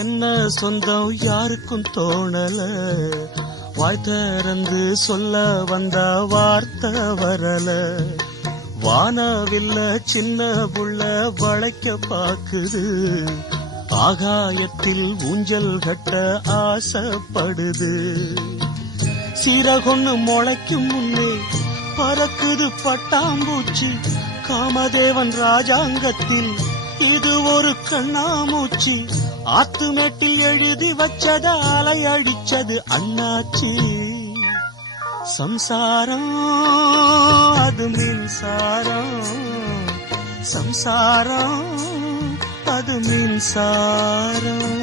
என்ன சொந்தம் யாருக்கும் தோணல, வாய் திறந்து சொல்ல வந்த வார்த்தை வரல. வானவில்ல சின்ன புள்ள வளைக்க பாக்குது, ஆகாயத்தில் ஊஞ்சல் கட்ட ஆசைப்படுது. சீரகொன்னு முளைக்கும் முன்னே பறக்குது பட்டாம்பூச்சி, காமதேவன் ராஜாங்கத்தில் இது ஒரு கண்ணாமூச்சி. ஆத்துமேட்டில் எழுதி வச்சத அலை அடிச்சது அண்ணாச்சி. சம்சாரம் அது மின்சாரம், சம்சாரம் அது மின்சாரம்.